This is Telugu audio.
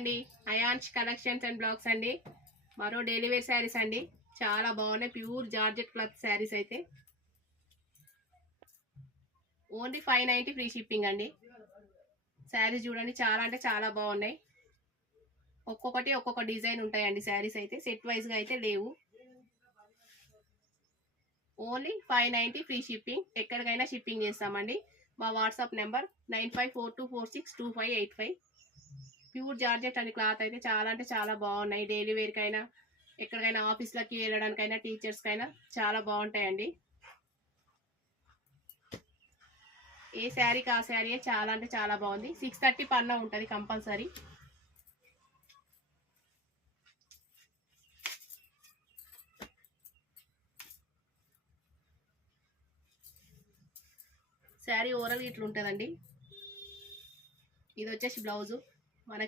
అండి, అయాన్స్ కలెక్షన్స్ అండ్ బ్లాగ్స్ అండి. మరో డైలీ వేర్ శారీస్ అండి, చాలా బాగున్నాయి. ప్యూర్ జార్జెట్ క్లాత్ శారీస్ అయితే ఓన్లీ 590 ఫ్రీ షిప్పింగ్ అండి. శారీస్ చూడండి, చాలా అంటే చాలా బాగున్నాయి. ఒక్కొక్కటి ఒక్కొక్క డిజైన్ ఉంటాయండి. శారీస్ అయితే సెట్ వైజ్గా అయితే లేవు. Only 590 free shipping. ఎక్కడికైనా షిప్పింగ్ చేస్తామండి. మా వాట్సాప్ నెంబర్ 9542462585. ప్యూర్ జార్జెట్ అండి. క్లాత్ అయితే చాలా అంటే చాలా బాగున్నాయి. డైలీ వేర్కైనా, ఎక్కడికైనా ఆఫీస్లకి వెళ్ళడానికైనా, టీచర్స్కైనా చాలా బాగుంటాయండి. ఏ శారీకి ఆ శారీ చాలా అంటే చాలా బాగుంది. 630 పన్నా ఉంటుంది కంపల్సరీ. శారీ ఓవరాల్ ఇట్లా ఉంటుందండి. ఇది వచ్చేసి బ్లౌజు.